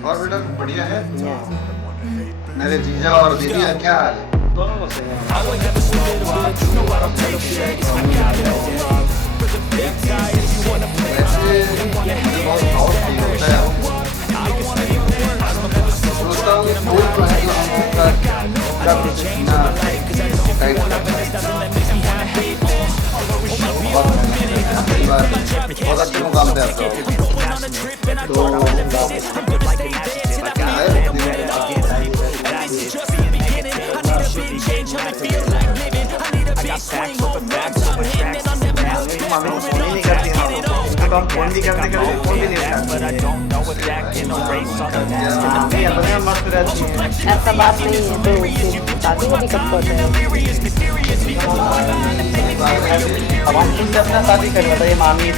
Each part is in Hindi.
और बेटा बढ़िया है। मेरे जीजा और दीदी का क्या हाल है? दोनों को सही है। वैसे मुझे बहुत प्राउड फील होता है। सोचता हूँ कि कोई तो है जो हमका इतना टाइट बहुत अच्छे मुकाम पे आता हूँ। तो क्या है मामी को फोन ही नहीं करती है। तो हम फोन भी करते करते फोन भी नहीं उठाते। मस्त रहती है। ऐसा बात नहीं है तो शादी को भी कब करते हैं। अब हम खुद से अपना शादी करवा था ये मामी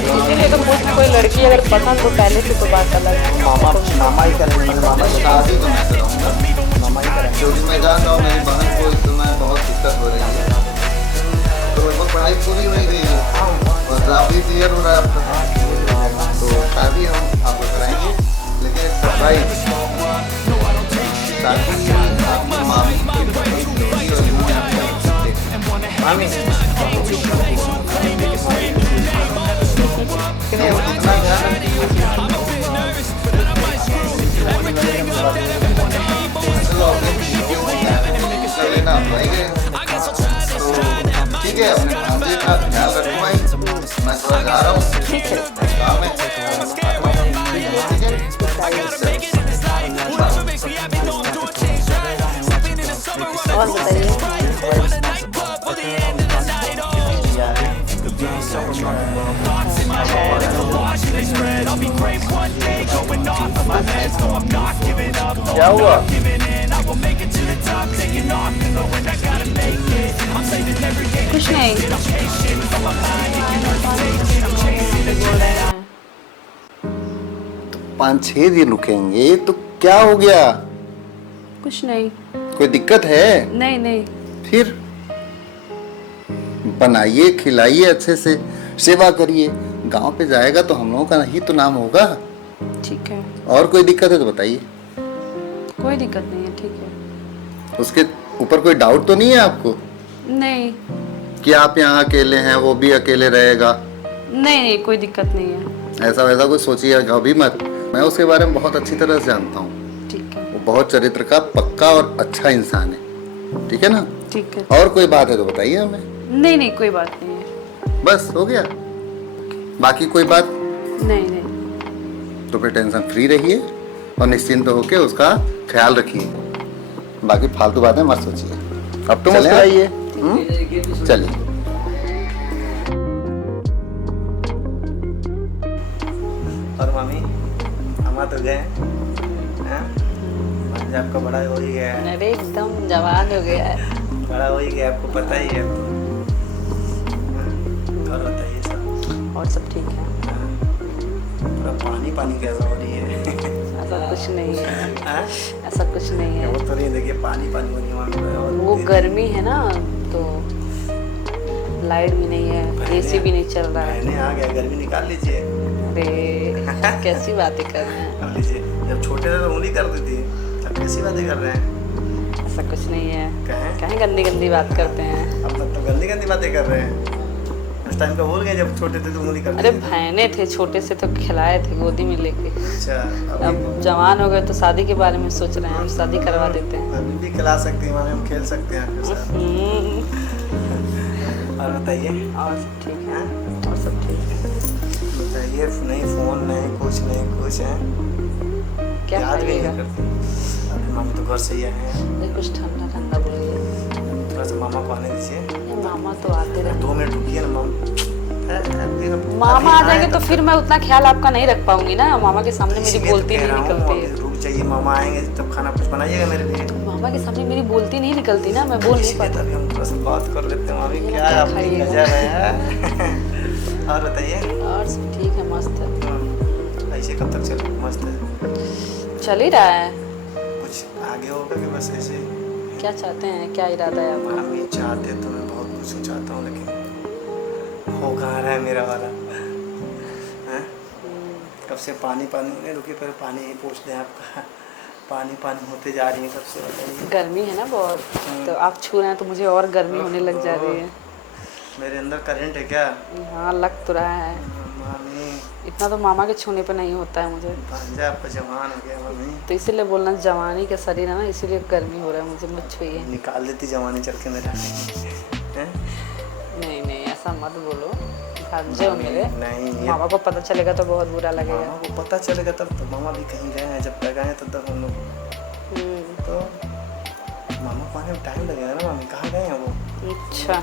इसीलिए तो कुछ कोई लड़की अगर पसंद हो पहले से तो बात अलग है। मामा ही करेंगे। मामा ही शादी तो मैं कराऊंगा। मामा ही करेंगे। क्योंकि मैं जानता हूँ मेरी बहन को इस समय बहुत दिक्कत हो रही है। तो लगभग पढ़ाई पूरी हो गई है और काफी क्लियर हो रहा है आपका। तो शादी हम आपको कराएंगे, लेकिन एक सरप्राइज शादी आपकी मामी की मामी कितना ध्यान रखती है। चलो अपने कर लेना पाएंगे। ठीक है, अपने खांसी का ख्याल रखूँ भाई। मैं थोड़ा जा रहा हूँ, काम है। और बताइए। क्या हुआ? कुछ नहीं। 5-6 दिन रुकेंगे तो क्या हो गया? कुछ नहीं। कोई दिक्कत है? नहीं नहीं। फिर बनाइए, खिलाइए, अच्छे से सेवा करिए। गांव पे जाएगा तो हम लोगों का ही तो नाम होगा। ठीक है। और कोई दिक्कत है तो बताइए। कोई दिक्कत नहीं है। ठीक है। उसके ऊपर कोई डाउट तो नहीं है आपको नहीं कि आप यहाँ अकेले हैं, वो भी अकेले रहेगा? नहीं नहीं, कोई दिक्कत नहीं है। ऐसा वैसा कुछ सोचिएगा भी मत। मैं उसके बारे में बहुत अच्छी तरह से जानता हूँ। ठीक है। वो बहुत चरित्र का पक्का और अच्छा इंसान है। ठीक है ना? ठीक है। और कोई बात है तो बताइए हमें। नहीं नहीं, कोई बात नहीं है। बस हो गया? बाकी कोई बात? नहीं नहीं। तो फिर टेंशन फ्री रहिए और निश्चिंत होकर उसका ख्याल रखिए। बाकी फालतू बातें मत सोचिए। अब तो मुस्कुराइए। चलिए। और मामी हम तो गए हैं। आपका बड़ा हो ही गया है। अरे एकदम जवान हो गया है। बड़ा हो ही गया, आपको पता ही है। और बताइए सब। और सब ठीक है। पूरा पानी पानी कैसा हो रही है? ऐसा कुछ नहीं है। हाँ? ऐसा कुछ नहीं है। वो तो नहीं, देखिए पानी पानी हो रही है मामी। वो गर्मी है ना, तो लाइट भी नहीं है, एसी भी नहीं चल रहा है। महीने आ गया, गर्मी निकाल लीजिए। अरे कैसी बातें कर रहे हैं। कर लीजिए। जब छोटे थे तो उंगली कर देती, अब कैसी बातें कर रहे हैं? ऐसा कुछ नहीं है। कहें? कहीं गंदी गंदी बात करते हैं। अब तक तो गंदी गंदी बातें कर रहे हैं। उस टाइम का भूल गए जब छोटे थे तो उंगली करते अरे थे। बहने थे, छोटे से तो खिलाए थे गोदी में लेके। अच्छा, अब जवान हो गए तो शादी के बारे में सोच रहे हैं। हम शादी करवा देते हैं। अभी भी खिला सकते हैं मामी, हम खेल सकते हैं आपके साथ। और बताइए। और सब ठीक है। और सब ठीक है। बताइए, नहीं फोन नहीं कुछ नहीं कुछ है। क्या याद भी खाइएगा? नहीं करती। अभी मामी तो घर से ही आए हैं। अरे कुछ ठंडा ठंडा बोलिए। थोड़ा सा मामा को आने दीजिए। ये मामा तो आते रहते 2 मिनट रुकिए ना मामा। मामा आ जाएंगे तो फिर मैं उतना ख्याल आपका नहीं रख पाऊंगी ना। मामा के सामने मेरी बोलती नहीं निकलती है। रुक जाइए, मामा आएंगे तब खाना कुछ बनाइएगा मेरे लिए। मामा के सामने मेरी बोलती नहीं निकलती ना, मैं बोल नहीं इसलिए पाती। तभी हम थोड़ा सा बात कर लेते हैं मामी। क्या क्या आपकी खाइएगा? गजब है। और बताइए। और सब ठीक है, मस्त है। ऐसे कब तक चल मस्त है? चल ही रहा है। कुछ आगे होगा कि बस ऐसे? क्या चाहते हैं, क्या इरादा है आपका? मामी चाहते तो मैं बहुत कुछ चाहता हूँ, लेकिन हो कहाँ रहा है मेरा वाला? हैं? कब से पानी पानी नहीं रुकी, फिर पानी ही पूछ दें आपका। पानी पानी होते जा रही है कब से, बताइए। गर्मी है ना बहुत, तो आप छू रहे हैं तो मुझे और गर्मी होने लग जा रही है। मेरे अंदर करंट है क्या? हाँ लग तो रहा है। मामी इतना तो मामा के छूने पे नहीं होता है मुझे, भांजा आपका जवान हो गया मामी। तो इसीलिए बोलना जवानी का शरीर है ना, इसीलिए गर्मी हो रहा है मुझे, मत छूइए। निकाल देती जवानी चल के मेरा। हैं? नहीं नहीं ऐसा मत बोलो, भांजे हो मेरे। नहीं ये मामा को पता चलेगा तो बहुत बुरा लगेगा। मामा को पता चलेगा तब तो, मामा भी कहीं गए हैं, जब तक आए तब तक हम लोग तो मामा को आने में टाइम लगेगा ना मामी, कहाँ गए हैं वो? अच्छा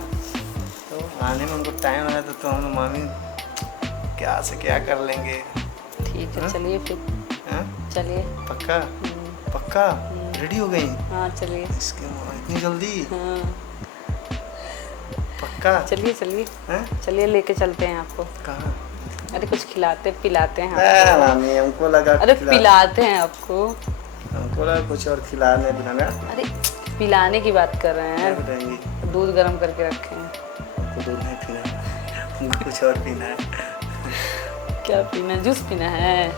तो आने में उनको टाइम लगा तो हम लोग मामी क्या से क्या कर लेंगे। ठीक है चलिए फिर। हैं? चलिए। पक्का? पक्का रेडी हो गई? हाँ चलिए। इसके मामा इतनी जल्दी? हाँ पक्का? चलिए चलिए। हैं? चलिए लेके चलते हैं आपको। कहाँ? अरे कुछ खिलाते पिलाते हैं आपको। मामी हमको लगा अरे पिलाते हैं आपको। हमको लगा कुछ और खिलाने पिलाने। अरे पिलाने की बात कर रहे क्या हैं, बताएंगी? दूध गर्म करके रखे हैं। हमको दूध नहीं पीना है, हमको कुछ और पीना है। क्या पीना है? जूस पीना है?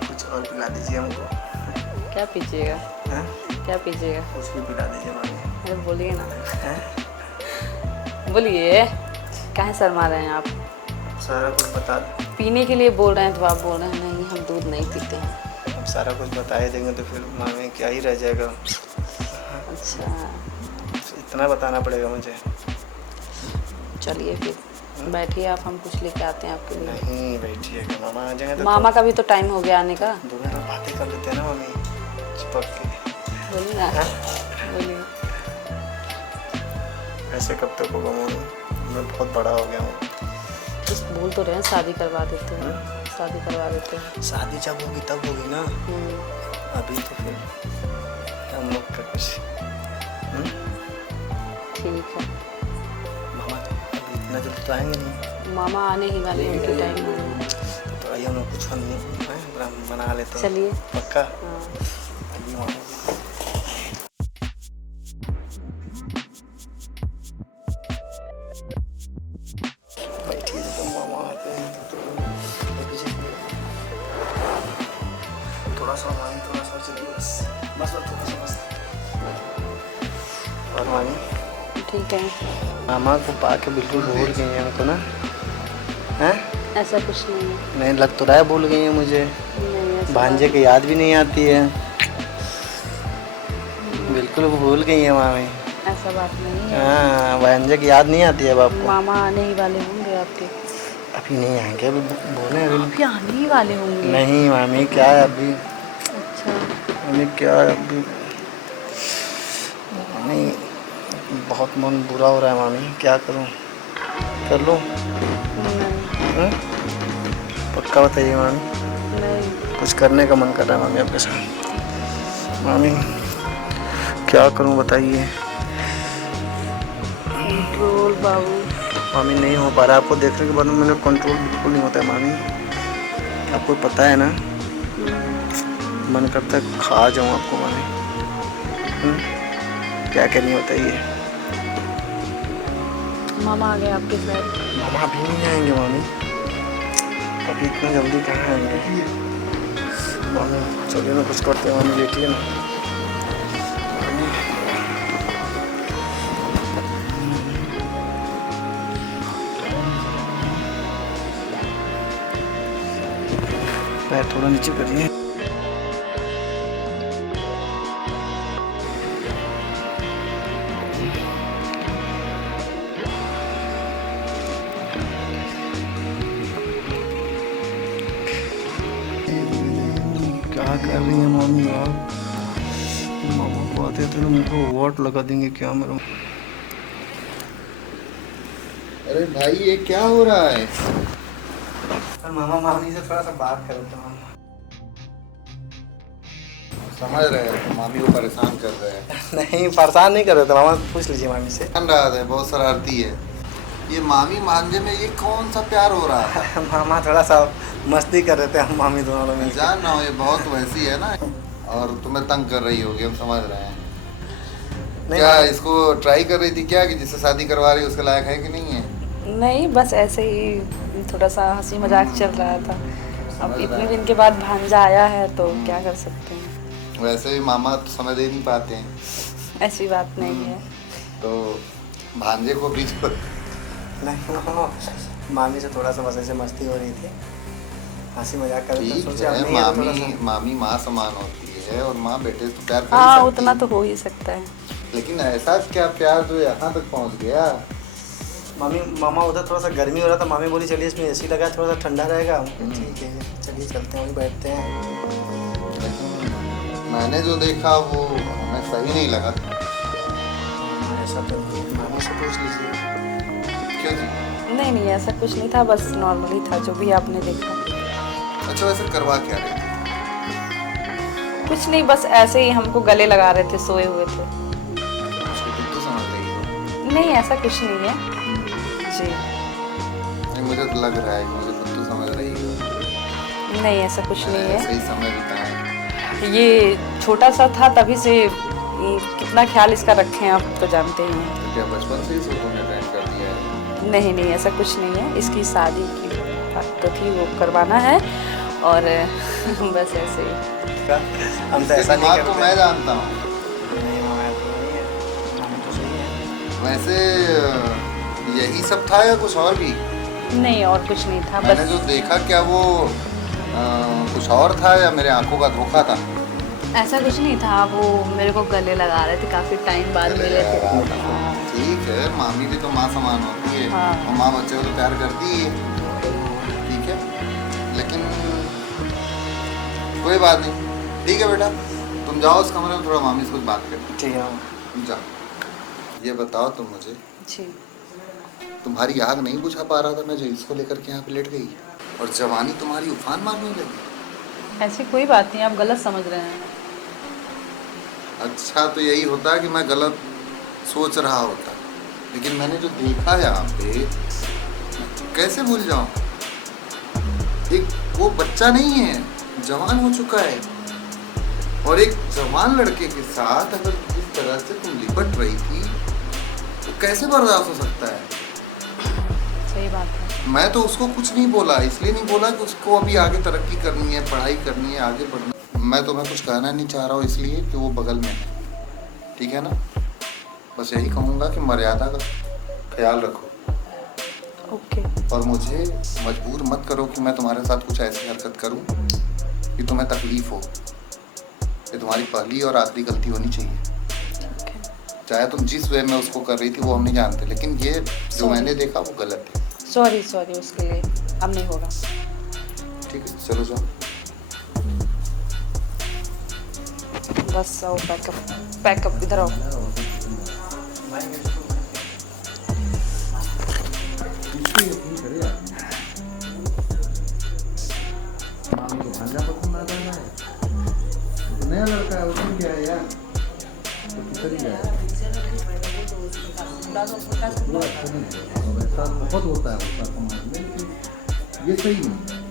कुछ और पिला दीजिए हमको। क्या पीजिएगा? हैं? क्या पीजिएगा? कुछ भी पिला दीजिए मामी। अरे बोलिए ना, हैं? बोलिए। काहे शर्मा रहे हैं आप? सारा कुछ बता दो। पीने के लिए बोल रहे हैं तो आप बोल रहे हैं नहीं हम दूध नहीं पीते हैं। अब सारा कुछ बता ही देंगे तो फिर मामी क्या ही रह जाएगा। अच्छा इतना बताना पड़ेगा मुझे। चलिए फिर बैठिए आप, हम कुछ लेके आते हैं आपके लिए। नहीं बैठिएगा, मामा आ जाएंगे तो मामा का भी तो टाइम हो गया आने का। दोनों लोग बातें कर लेते हैं ना मामी, चिपक के। बोलिए ना, बोलिए। ऐसे कब तक होगा मामी? मैं बहुत बड़ा हो गया हूँ। बस बोल तो रहे हैं शादी करवा देते हैं, शादी करवा देते हैं। शादी जब होगी तब होगी ना, अभी तो फिर हम लोग का कुछ। ठीक है। मामा तो अभी इतना जल्दी तो आएंगे नहीं। मामा आने ही वाले हैं, उनके टाइम हो गया। तो आइए हम लोग कुछ बना लेते हैं। चलिए। पक्का? हाँ आइए मामा। बैठिए तो मामा आते हैं थोड़ा सा मामी, थोड़ा सा चलिए बस बस थोड़ा सा बस। और मामी ठीक है। मामा को पाके बिल्कुल भूल गई हैं हमको ना? हैं? ऐसा कुछ नहीं है। नहीं लग तो रहा है भूल गई हैं मुझे। नहीं ऐसा भांजे की याद भी नहीं आती है, बिल्कुल भूल गई है मामी। ऐसा बात नहीं है। हाँ भांजे की याद नहीं आती है अब आपको? मामा आने ही वाले होंगे आपके। अभी नहीं आएंगे, अभी बोले अभी अभी आने ही वाले होंगे। नहीं मामी, क्या है अभी? अच्छा मामी क्या है अभी? नहीं बहुत मन बुरा हो रहा है मामी, क्या करूं? कर लो? नहीं पक्का बताइए मामी, नहीं। कुछ करने का मन कर रहा है मामी आपके साथ। मामी क्या करूं बताइए? कंट्रोल बाबू। मामी नहीं हो पा रहा, आपको देखने के बाद में मेरा कंट्रोल बिल्कुल नहीं होता है मामी, आपको पता है ना। मन करता है खा जाऊं आपको मामी। क्या क्या नहीं होता ये? मामा आ गए आपके साथ। मामा अभी नहीं आएंगे मामी, अभी इतना जल्दी कहाँ आएंगे मामी? चलिए ना कुछ करते हैं मामी, देखिए ना मामी। पैर थोड़ा नीचे करिए। क्या कर रही है मामी आप? मामा को आते थे ना मुझको वोट लगा देंगे क्या मेरा? अरे भाई ये क्या हो रहा है? मामा मामी से थोड़ा सा बात कर लेते हैं। समझ रहे हैं तो मामी को परेशान कर रहे हैं। नहीं परेशान नहीं कर रहे थे मामा, पूछ लीजिए मामी से। जान रहा है बहुत शरारती है ये मामी भांजे में, ये कौन सा प्यार हो रहा है? मामा थोड़ा सा मस्ती कर रहे थे हम मामी दोनों लोग मिलकर। जान रहा हूँ ये बहुत वैसी है ना, और तुम्हें तंग कर रही होगी, हम समझ रहे हैं। नहीं क्या मामी, इसको ट्राई कर रही थी क्या कि जिससे शादी करवा रही है उसके लायक है कि नहीं है? नहीं, बस ऐसे ही थोड़ा सा हंसी मजाक चल रहा था। अब इतने दिन के बाद भांजा आया है तो क्या कर सकते हैं। वैसे भी मामा तो समझ ही नहीं पाते हैं, ऐसी बात नहीं है। तो भांजे को भी जो नहीं वो मामी से थोड़ा सा बस ऐसे मस्ती हो रही थी, हंसी मजाक कर रहे थे, ठीक सोचे अब है, नहीं है तो थोड़ा मामी सा। मामी माँ समान होती है और माँ बेटे से तो प्यार कर ही हाँ, सकती उतना है। तो हो ही सकता है। लेकिन ऐसा क्या प्यार जो यहाँ तक पहुँच गया। मामा उधर थोड़ा सा गर्मी हो रहा था, मामी बोली चलिए इसमें एसी लगा थोड़ा सा ठंडा रहेगा। ठीक है चलिए चलते हैं, वहीं बैठते हैं। लेकिन मैंने जो देखा वो हमें सही नहीं लगा। ऐसा तो नहीं, मामी से पूछ लीजिए। क्यों जी? नहीं नहीं, ऐसा कुछ नहीं था, बस नॉर्मली था जो भी आपने देखा। अच्छा वैसे करवा क्या रहे थे? कुछ नहीं, बस ऐसे ही हमको गले लगा रहे थे, सोए हुए थे। उसको तो समझ रही हो। नहीं, ऐसा कुछ नहीं है जी। नहीं, मुझे तो लग रहा है कि मुझे खुद तो समझ रही हो। नहीं, ऐसा कुछ नहीं है। सही समय बिताया। ये छोटा सा था तभी से कितना ख्याल इसका रखे हैं आप तो जानते ही हैं। तो क्या बचपन से ही सुकून में बैंड कर दिया है? नहीं नहीं, ऐसा कुछ नहीं है। इसकी शादी की बात तो थी, वो करवाना है और बस ऐसे ही। हम तो ऐसा नहीं दिमाग करते। तो मैं जानता हूँ। नहीं मामा तो नहीं है, मामी तो सही है। वैसे यही सब था या कुछ और भी? नहीं, और कुछ नहीं था। मैंने बस जो देखा क्या वो कुछ और था या मेरे आंखों का धोखा था? ऐसा कुछ नहीं था। वो मेरे को गले लगा रहे थे, काफी टाइम बाद मिले थे। हाँ। ठीक है, मामी भी तो माँ समान होती है। हाँ। और माँ बच्चे को तो प्यार करती ही है। ठीक है, लेकिन कोई बात नहीं। ठीक है बेटा, तुम जाओ उस कमरे में, थोड़ा मामी से कुछ बात करें। ठीक है। जाओ। ये बताओ तुम मुझे, जी। तुम्हारी आग नहीं बुझा पा रहा था मैं जो इसको लेकर के यहाँ पे लेट गई, और जवानी तुम्हारी उफान मारने लगी। ऐसी कोई बात नहीं, आप गलत समझ रहे हैं। अच्छा, तो यही होता कि मैं गलत सोच रहा होता, लेकिन मैंने जो देखा यहाँ पे कैसे भूल जाऊँ। एक वो बच्चा नहीं है, जवान हो चुका है, और एक जवान लड़के के साथ अगर इस तरह से तुम लिपट रही थी तो कैसे बर्दाश्त हो सकता है। सही बात है। मैं तो उसको कुछ नहीं बोला, इसलिए नहीं बोला कि उसको अभी आगे तरक्की करनी है, पढ़ाई करनी है, आगे बढ़ना। मैं तुम्हें कुछ कहना नहीं चाह रहा हूँ इसलिए कि वो बगल में है, ठीक है ना। बस यही कहूँगा कि मर्यादा का ख्याल रखो। ओके। और मुझे मजबूर मत करो कि मैं तुम्हारे साथ कुछ ऐसी हरकत करूँ कि तुम्हें तकलीफ़ हो। ये तुम्हारी पहली और आखिरी गलती होनी चाहिए। चाहे तुम जिस वे में उसको कर रही थी वो हम नहीं जानते, लेकिन ये जो मैंने देखा वो गलत है। सॉरी उसके लिए, अब नहीं होगा। ठीक है, चलो जाओ। बस आओ, पैकअप इधर आओ। नया लड़का है, उसमें क्या है यार, तो किधर ही जाए। बहुत होता है उसका समाज में, ये सही नहीं है।